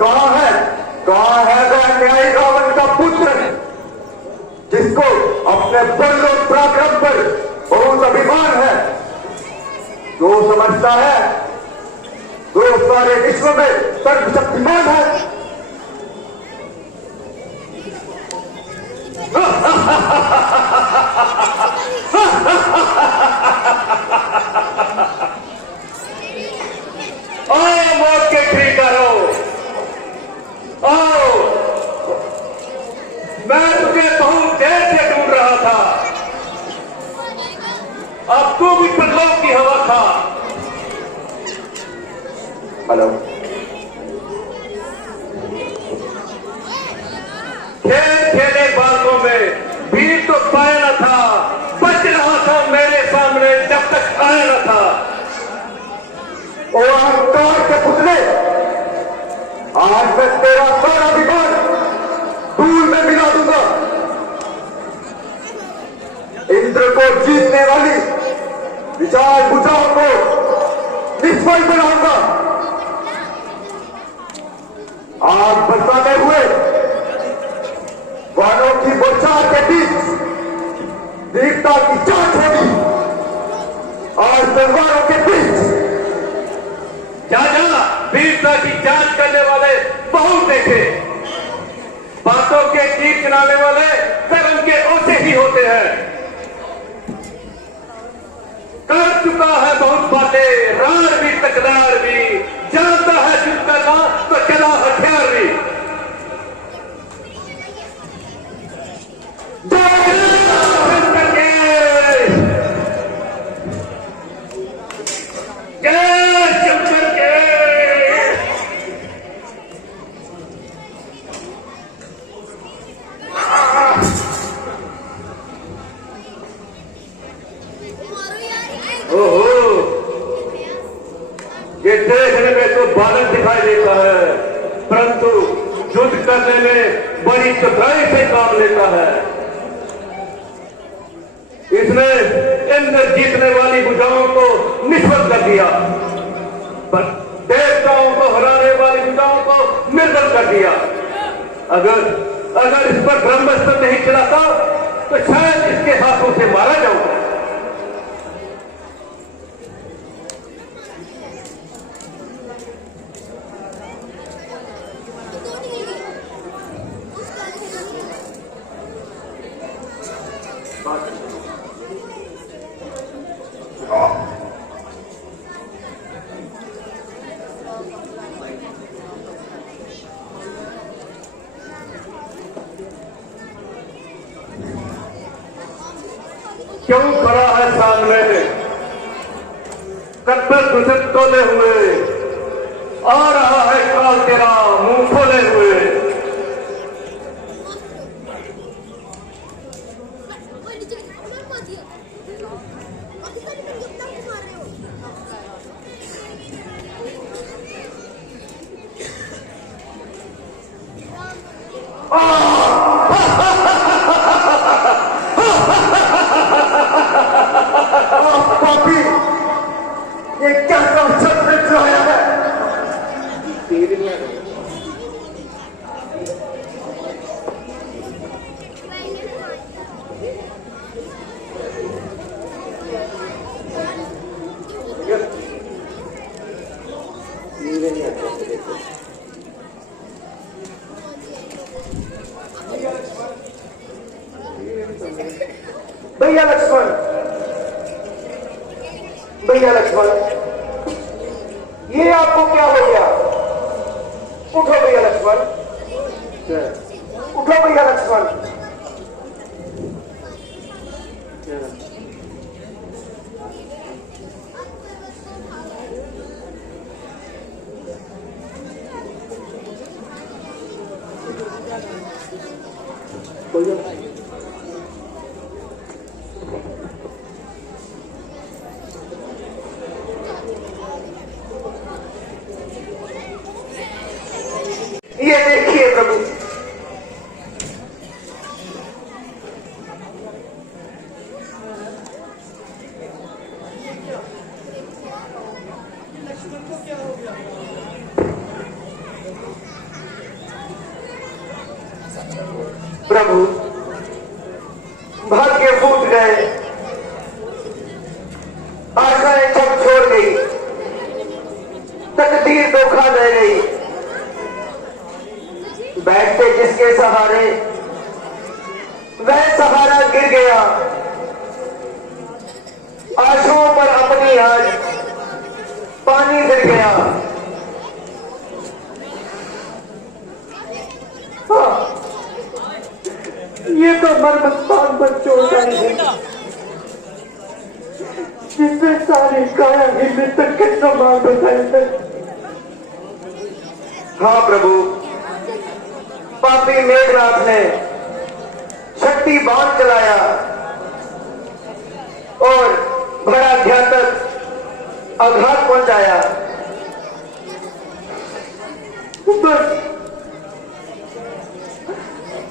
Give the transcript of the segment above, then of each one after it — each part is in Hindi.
कहाँ है वह न्यायी रावण का पुत्र जिसको अपने बल और पराक्रम पर बहुत अभिमान है, जो समझता है जो सारे विश्व में सर्वशक्तिमान है। आओ मौत के खरीदारो, आओ। मैं तुझे बहुत देर से ढूंढ रहा था, अब तू भी परलोक की हवा खा। हेलो, खेल खेले बालकों में भीड़ तो पाया न था, बच रहा था मेरे सामने जब तक आया न था। ओ अहंकार के पुतले, आज मैं तेरा सारा विमान धूल में मिला दूंगा। इंद्र को जीतने वाली विशाल भुजाओं को निष्फल बनाऊंगा। आग बरसाते हुए वानों की बौछार के बीच वीरता की जांच होगी। आज तलवारों के बीच जा वीरता की जांच करने वाले बहुत देखे। बातों के तीर चलाने वाले कर्म के ओझे ही होते हैं। कर चुका है बहुत बातें, रार भी तकरार भी, जानता है जुट करना तो चला हथियार भी। ये देखने में तो बालक दिखाई देता है, परंतु युद्ध करने में बड़ी चतुराई से काम लेता है। इसने इंद्र जीतने वाली भुजाओं को निष्फल कर दिया, पर देवताओं को हराने वाली भुजाओं को निर्बल कर दिया। अगर इस पर ब्रह्मास्त्र नहीं चलाता तो शायद इसके हाथों से मारा जाऊंगा। क्यों खड़ा है सामने कट्टर घुसट तोले हुए, आ रहा है काल तेरा मुंह खोले हुए। पापी, ये क्या शब्द चलाया है? भैया लक्ष्मण, भैया लक्ष्मण, ये आपको क्या हो गया? उठो भैया लक्ष्मण, उठो भैया लक्ष्मण। ये देखिए प्रभु, प्रभु, भाग्य फूट गए, आशाएं सब छोड़ गई, तकदीर धोखा दे गई। बैठते जिसके सहारे वह सहारा गिर गया, आशाओं पर अपनी आज पानी गिर गया। हाँ, ये तो मर्मस्थान पर चोट आई है, जिसमें सारी काया ही मृतक के समान बताए थे। हाँ प्रभु, पापी मेघनाथ ने शक्ति बाण चलाया और बड़ा घातक आघात पहुंचाया। बस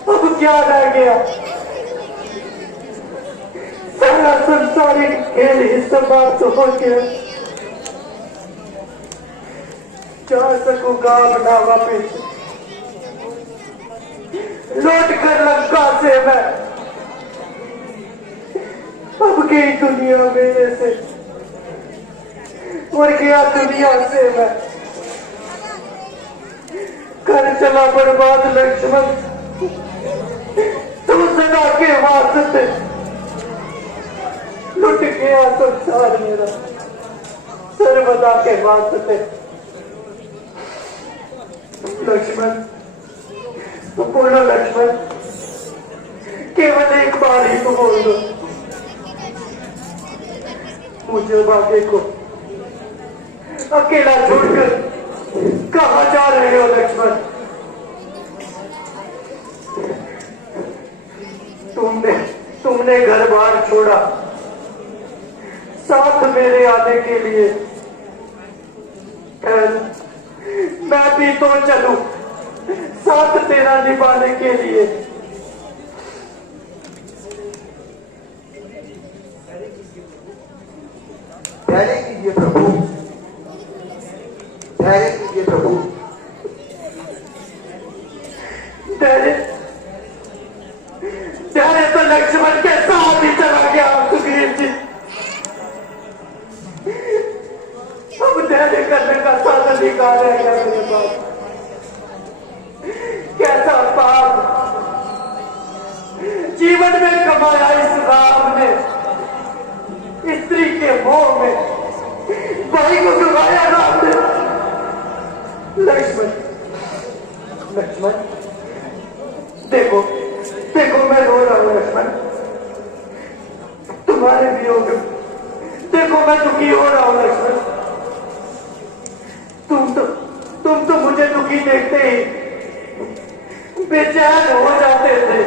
अब क्या रह गया? सारा संसारिक खेल ही समाप्त हो गया। जा सकूंगा अपना वापिस लौट कर लंका से मैं। अब गई दुनिया मेरे से और गया दुनिया से मैं। कर चला बर्बाद लक्ष्मण तू सदा के वास्ते। लुट गया संसार मेरा सर्वदा के वास्ते। लक्ष्मण, बोलो लक्ष्मण, केवल एक बार ही तो बोल दो। मुझे बाकी को अकेला छोड़कर कहां जा रहे हो लक्ष्मण? तुमने घर बार छोड़ा साथ मेरे आने के लिए। मैं भी तो चलूं साथ तेरा निभाने के लिए। धैर्य कीजिए प्रभु, धैर्य कीजिए प्रभु। धैर्य तो लक्ष्मण के साथ ही चला गया सुग्रीव जी। अब धैर्य करने का साधन ही कहां रह गया मेरे पास? कैसा पाप जीवन में कमाया इस राम ने, स्त्री के मोह में भाई को डुबाया राम ने। लक्ष्मण, लक्ष्मण, देखो देखो मैं रो रहा हूं लक्ष्मण, तुम्हारे वियोग में देखो मैं दुखी हो रहा हूं लक्ष्मण। तुम तो मुझे दुखी देखते ही बेचैन हो जाते थे।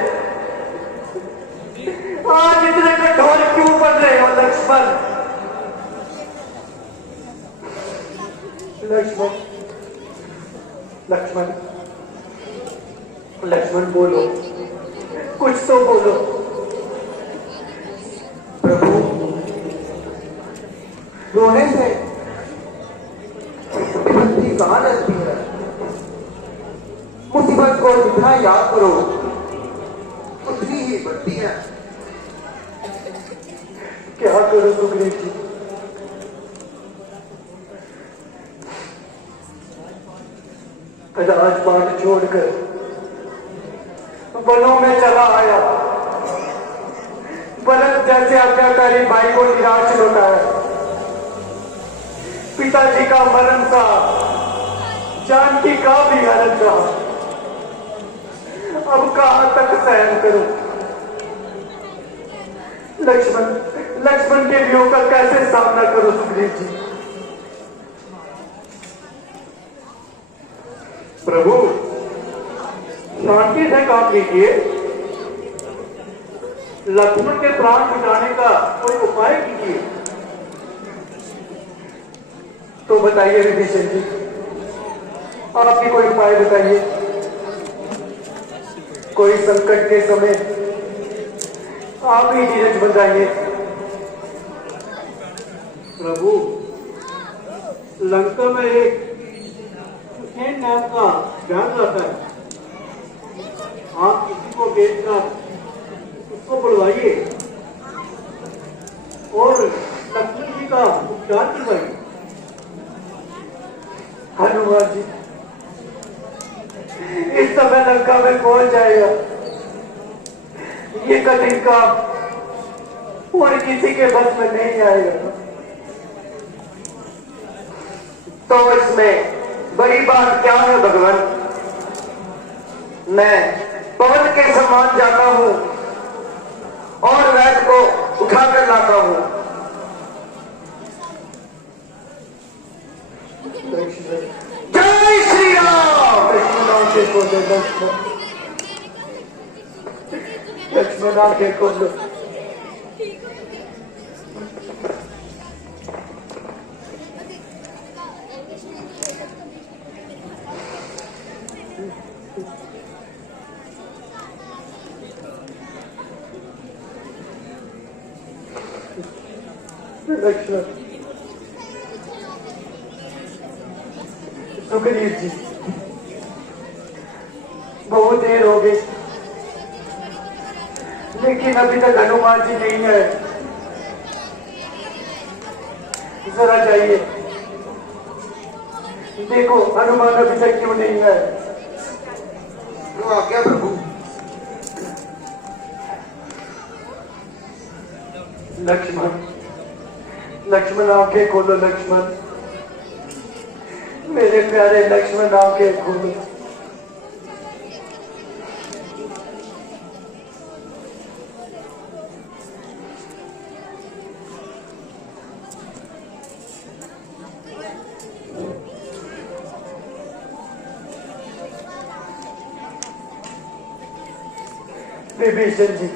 आज इतने कठोर क्यों बन रहे हो लक्ष्मण? लक्ष्मण, लक्ष्मण, लक्ष्मण बोलो, कुछ तो बोलो। प्रभु, रोने से विपत्ति कहां डरती है? मुसीबत को जितना याद करो उतनी ही बढ़ती है। क्या करो सुग्रीव जी? राजपाट छोड़कर वनों में चला आया, भरत जैसे आज्ञाकारी भाई को निराश लौटाया। पिताजी का मरण था, जानकी का भी हरण था। अब कहां तक सहन करूं? लक्ष्मण के वियोग का कैसे सामना करूं सुग्रीव जी? प्रभु, शांति से काम कीजिए। लक्ष्मण के प्राण बचाने का कोई उपाय कीजिए। तो बताइए विभीषण जी, आपकी कोई उपाय बताइए। कोई संकट के समय आप ही धीरज बंधाइए। प्रभु, लंका में एक नाम का ध्यान रहता है। आप किसी को भेजकर उसको बुलवाइए और लक्ष्मण जी का उपचार करवाइए। हनुमान जी इस समय लंका में पहुंच जाएगा, ये कठिन काम और किसी के बस में नहीं आएगा। तो इसमें बड़ी बात क्या है भगवान? मैं पवन के समान जाता हूं और रथ को उठाकर लाता हूं। जय श्री राम। लक्ष्मण आंखें खोलो, लक्ष्मण आंखें खोलो। लक्ष्मण, सुग्रीव जी बहुत देर हो गई, लेकिन अभी तक हनुमान जी नहीं है। जरा जाइए, देखो हनुमान अभी तक क्यों नहीं है। जो आज्ञा प्रभु। लक्ष्मण, लक्ष्मण आंखें खोलो। लक्ष्मण, मेरे प्यारे लक्ष्मण आंखें खोलो। विभीषण जी,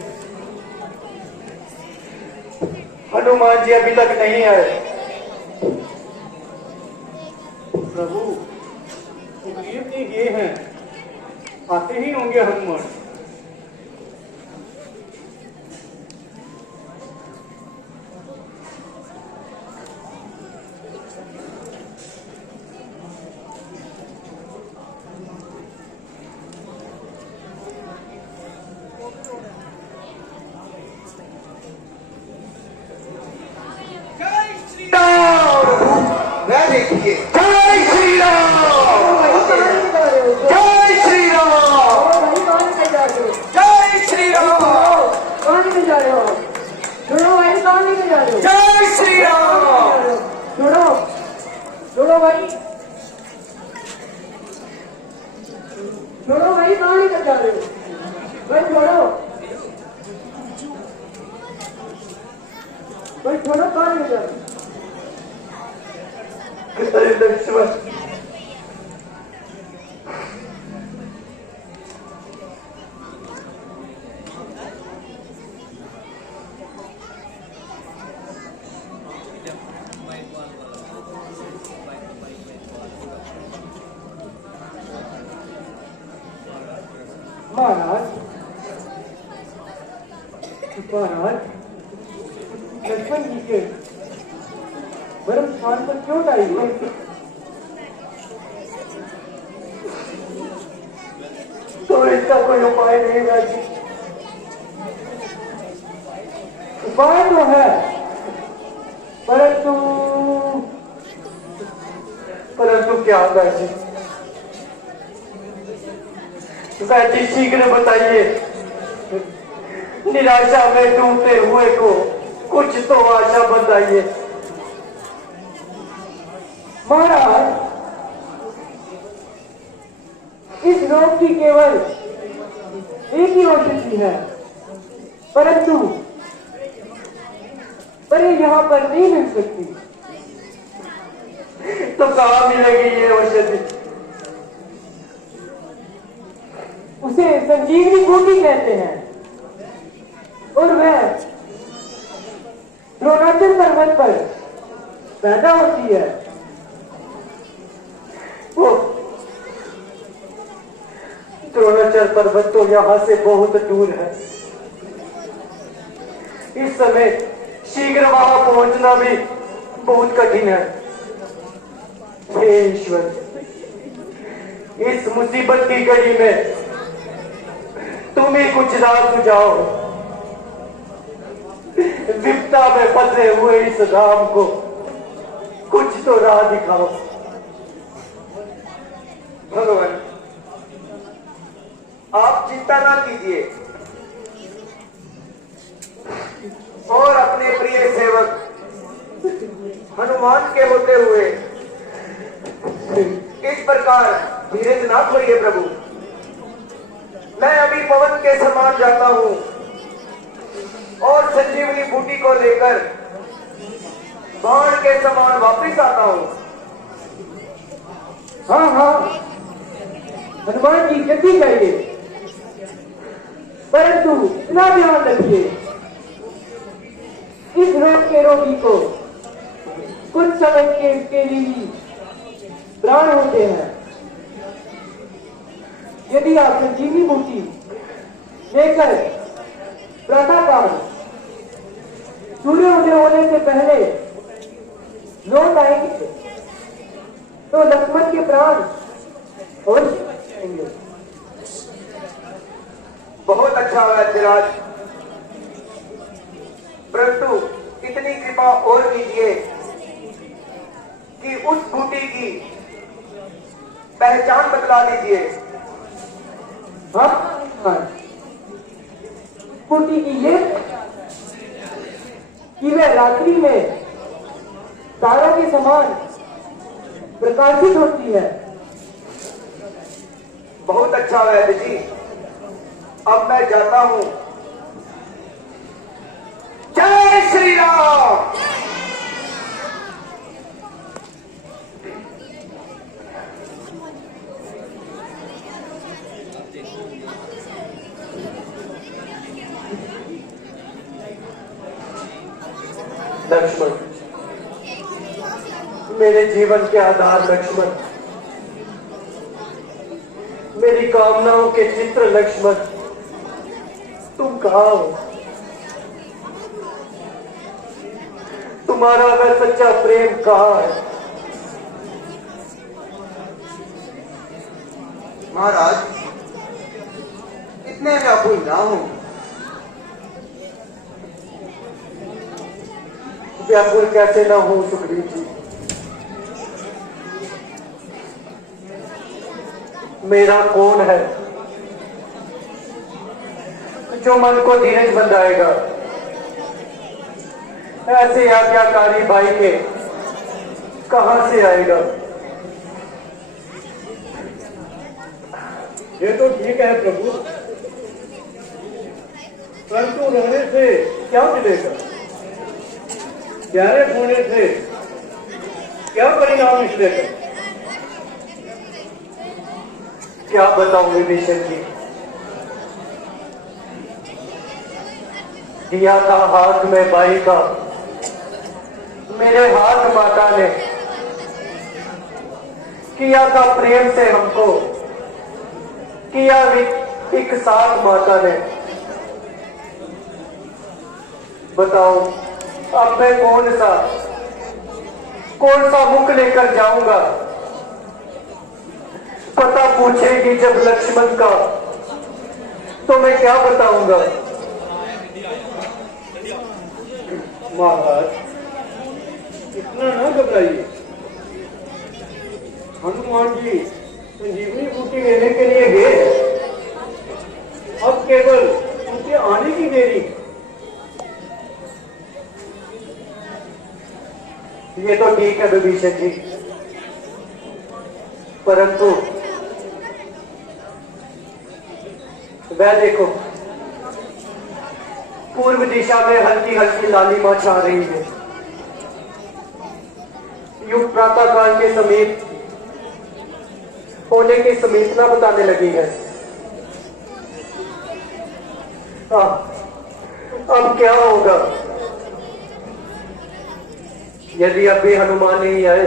हनुमान जी अभी तक नहीं आए। प्रभु सुग्रीव जी ये हैं, आते ही होंगे हनुमान। मैं देखिए। जय श्री राम। जय श्री राम। जय श्री राम। कहाँ निकल जा रहे हो? छोड़ो भाई, कहाँ निकल जा रहे हो? जय श्री राम। छोड़ो, छोड़ो भाई, छोड़ो भाई, कहाँ निकल जा रहे हो? भाई छोड़ो, भाई छोड़ो, कहाँ निकल जा रहे हो? अरे लक्ष्मण, महाराज, महाराज, लक्ष्मण जी के धर्म स्थान पर क्यों आएंगे? तो इसका कोई उपाय नहीं है जी। उपाय तो है, परंतु परंतु क्या होगा जी? वैसे शीघ्र बताइए, निराशा में डूबते हुए को कुछ तो आशा बताइए। महाराज, इस रोग की केवल एक ही औषधि है, परंतु पर ये यहाँ पर नहीं मिल सकती। तो कहाँ मिलेगी ये औषधि? उसे संजीवनी बूटी कहते हैं और वह द्रोणाचल पर्वत पर पैदा होती है। वो द्रोणाचल पर्वत तो यहाँ से बहुत दूर है। इस समय शीघ्र वहां पहुंचना भी बहुत कठिन है। हे ईश्वर, इस मुसीबत की घड़ी में तुम ही कुछ राह सुझाओ। विपदा में फंसे हुए इस राम को कुछ तो राह दिखाओ। भगवान, आप चिंता ना कीजिए और अपने प्रिय सेवक हनुमान के होते हुए इस प्रकार धीरज ना खोइए प्रभु। मैं अभी पवन के समान जाता हूं और संजीवनी बूटी को लेकर बाण के समान वापस आता हूं। हाँ हाँ, हनुमान जी जल्दी जाइए, परंतु इतना ध्यान रखिए, इस रोग के रोगी को कुछ समय के लिए प्राण होते हैं। यदि आप संजीवनी बूटी लेकर प्रातःकाल सूर्य उदय होने से पहले लौट आएंगे तो लक्ष्मण के प्राण अवश्य बचेंगे। बहुत अच्छा वैद्यराज, परंतु इतनी कृपा और कीजिए कि उस बूटी की पहचान बतला दीजिए। हाँ, बूटी की ये कि वह रात्रि में तारों के समान प्रकाशित होती है। बहुत अच्छा वैद्य जी, अब मैं जाता हूं। जय श्री राम। लक्ष्मण, मेरे जीवन के आधार लक्ष्मण, मेरी कामनाओं के चित्र लक्ष्मण, तुम कहाँ हो? तुम्हारा वह सच्चा प्रेम कहाँ है? महाराज, इतने व्याकुल ना हो। व्याकुल कैसे ना हो सुग्रीव जी? मेरा कौन है जो मन को धीरज बंधाएगा? ऐसे आज्ञाकारी भाई के कहां से आएगा? ये तो ठीक है प्रभु, परंतु रहने से क्या मिलेगा? प्यारे होने से क्या परिणाम निकलेगा? क्या बताऊं विभीषण जी? दिया था हाथ में बाई का, मेरे हाथ माता ने किया था प्रेम से हमको, किया एक साथ माता ने। बताओ अब मैं कौन सा मुख लेकर जाऊंगा? पता पूछेगी जब लक्ष्मण का तो मैं क्या बताऊंगा? महाराज, इतना ना घबराइए। हनुमान जी संजीवनी बूटी लेने के लिए गए, अब केवल उनके आने की देरी। ये तो ठीक है विभीषण जी, परंतु वह देखो पूर्व दिशा में हल्की हल्की लालिमा छा रही है। युग प्रातः काल के समीप होने की समीपना बताने लगी है। अब क्या होगा यदि अब भी हनुमान नहीं आए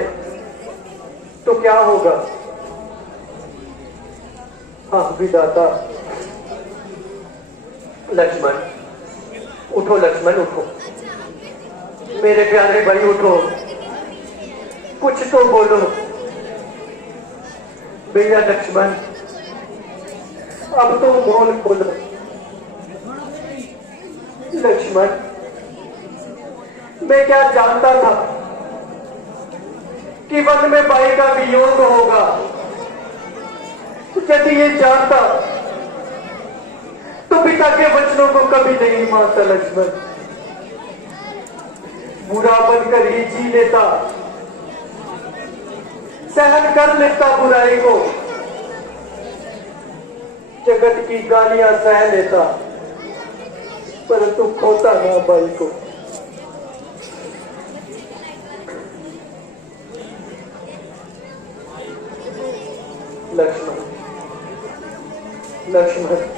तो क्या होगा? हाँ विधाता। लक्ष्मण उठो, लक्ष्मण उठो, मेरे प्यारे भाई उठो, कुछ तो बोलो। भैया लक्ष्मण अब तो मौन खोलो, लक्ष्मण, मैं क्या जानता था कि वन में भाई का वियोग होगा। यदि ये जानता तो पिता के वचनों को कभी नहीं मानता लक्ष्मण। बुरा बनकर ही जी लेता, सहन कर लेता बुराई को, जगत की गालियां सह लेता, परंतु खोता ना भाई को। लक्ष्मण, लक्ष्मण,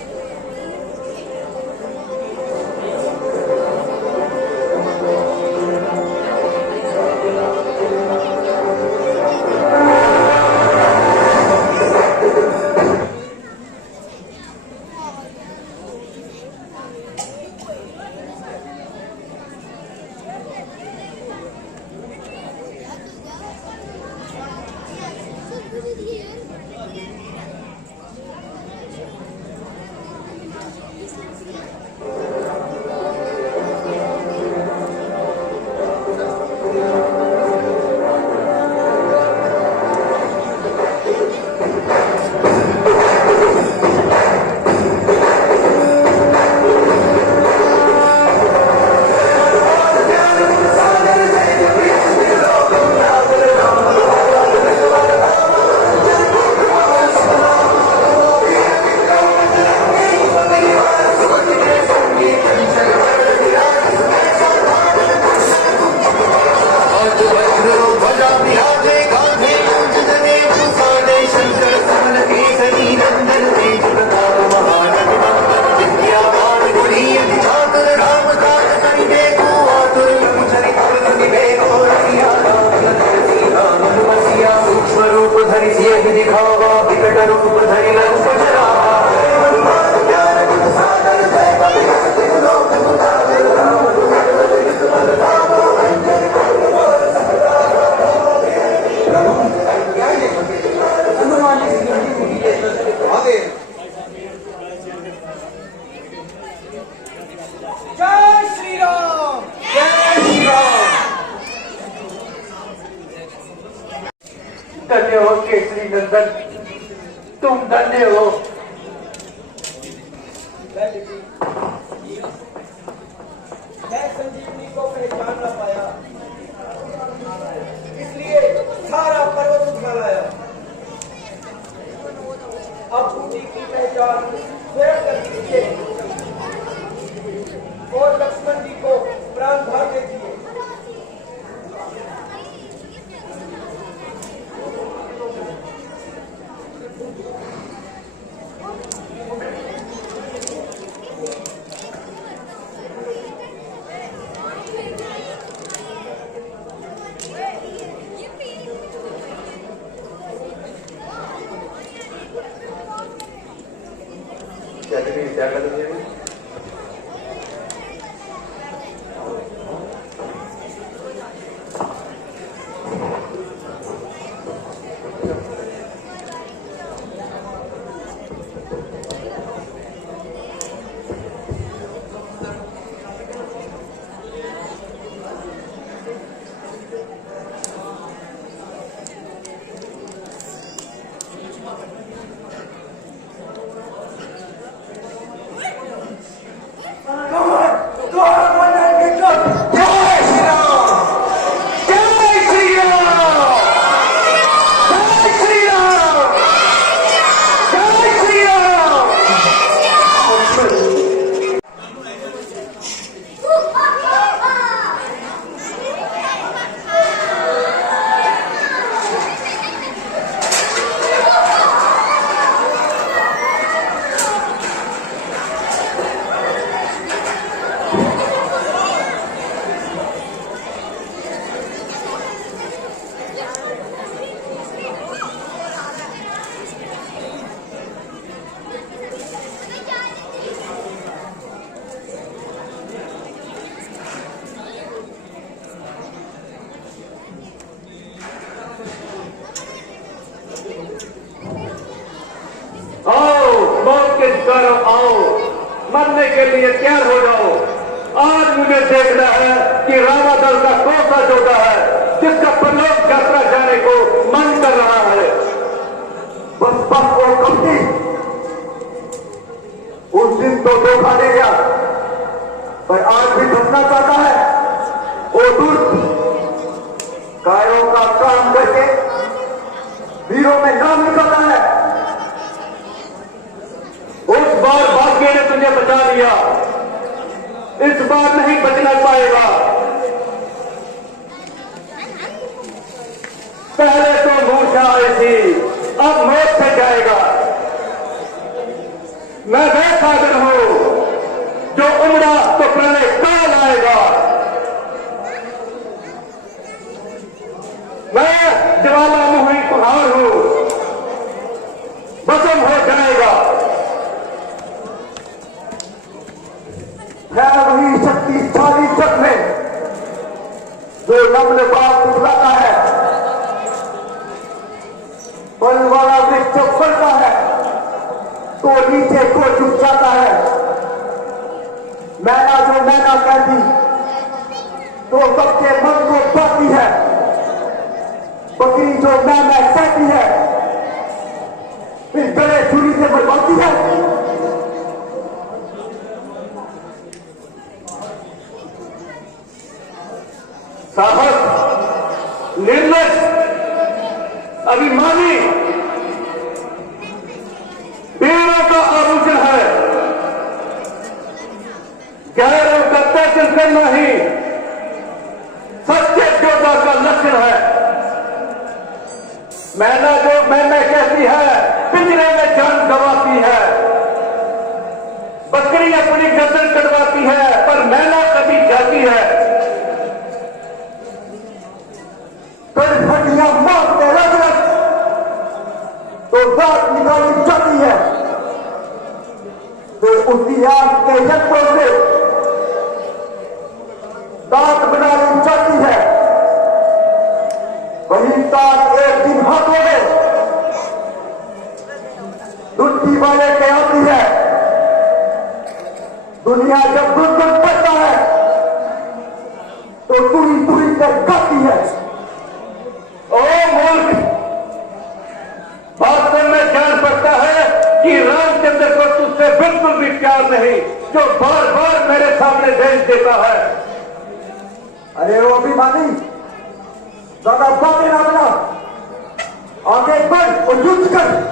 धन्य हो केसरी नंदन, तुम धन्य हो। मैं संजीवनी को पहचान ना पाया, इसलिए सारा पर्वत उठा लाया। अब बूटी की पहचान स्वयं कर दीजिए और लक्ष्मण जी को प्राण भर दीजिए। क्या कर रही है? आओ, मौत के शिकारों आओ, मरने के लिए तैयार हो जाओ। आज मुझे देखना है कि रामादल का कौन सा जोधा है जिसका प्रलोक यात्रा जाने को मन कर रहा है। बस बस वो कपटी उस दिन तो धोखा दे गया, पर आज भी फंसना चाहता है। वो दुष्ट कायों का काम करके वीरों में नाम निकलता है। उस बार भाग्य ने तुझे बचा लिया, इस बार नहीं बचना पाएगा। पहले तो मूर्छा आई थी, अब मौत से जाएगा। मैं वह सागर हूं जो उमड़ा तो प्रलय काल आएगा। मैं ज्वालामुखी पहाड़ हूं, भस्म हो जाएगा। है वही शक्तिशाली जग में जो नम्र बात बुलाता है। फल वाला वृक्ष जब फलता है तो नीचे को झुक जाता है। मैना जो मैना कहती तो सबके मन को पाती है। बकरी जो मैना कहती है फिर गले छुरी से बरबाती है। साहस, निर्लज, अभिमानी वीरों का आभूषण है। गैरों का त्याग करना ही सच्चे योद्धा का लक्षण है। मैना जो मैना कहती है पिंजरे में जान गंवाती है। बकरी अपनी गर्दन कटवाती है पर मैना कभी जाती है। फिर फटियां मारते रख तो दांत निकाली जाती है। फिर उसी आग के यंत्रों से दांत बना ली जाती है। वही दांत एक दिन हाथों में दुर्टी वाले के आती है। दुनिया जब गुनगुन करता है तो तुरी तुरी कर गाती है। ओ मूर्ख, वास्तव में जान पड़ता है कि रामचंद्र को तुझसे बिल्कुल भी प्यार नहीं जो बार बार मेरे सामने भेज देता है। अरे वो अभिमानी, ज्यादा बातें ना बना, आगे बढ़ और युद्ध कर।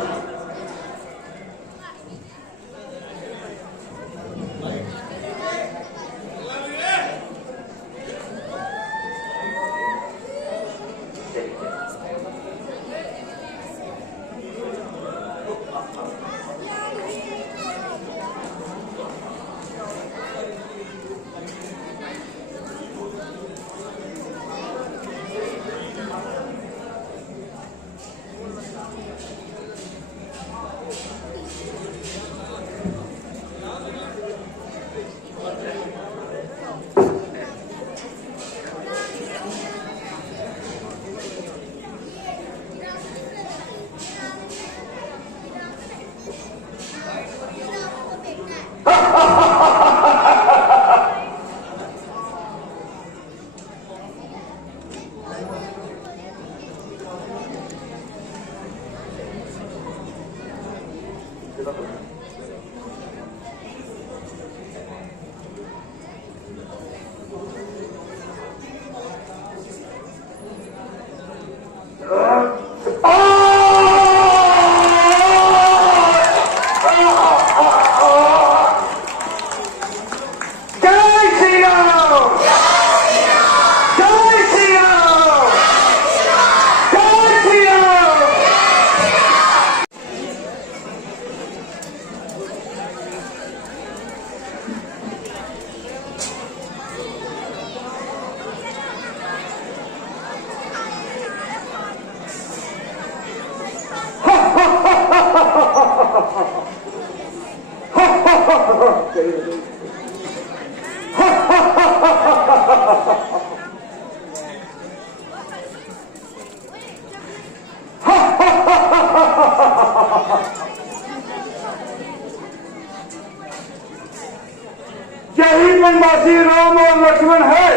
अयोध्यावासी राम और लक्ष्मण है,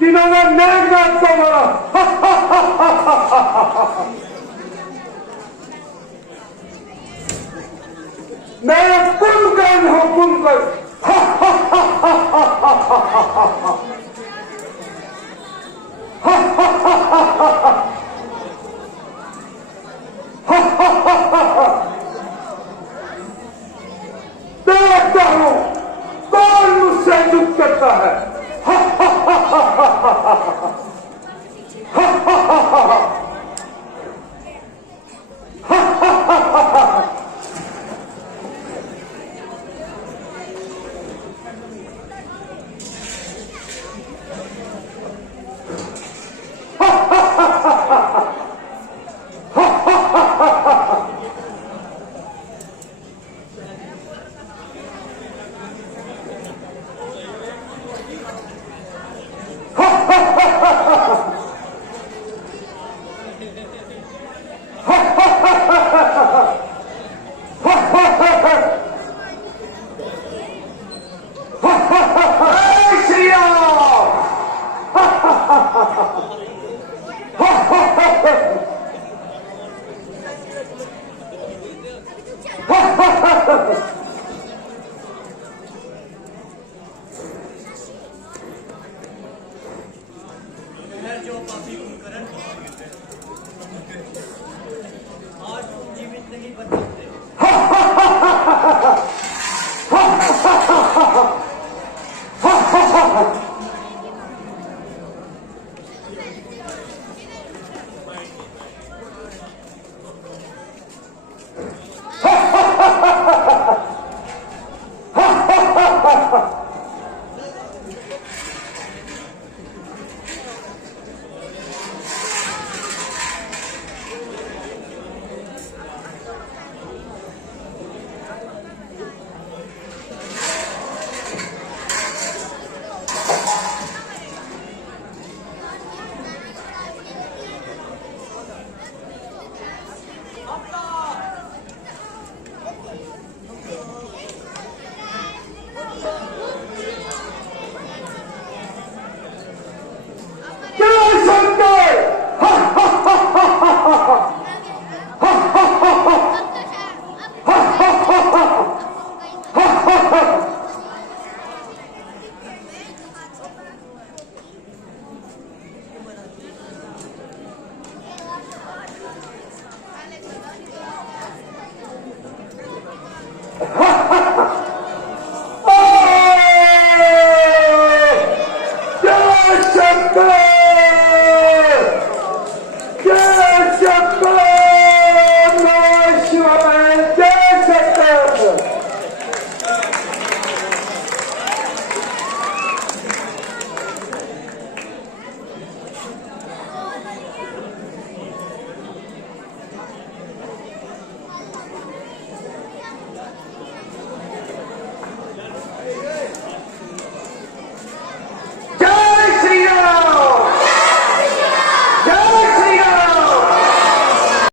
जिन्होंने मेघनाथ को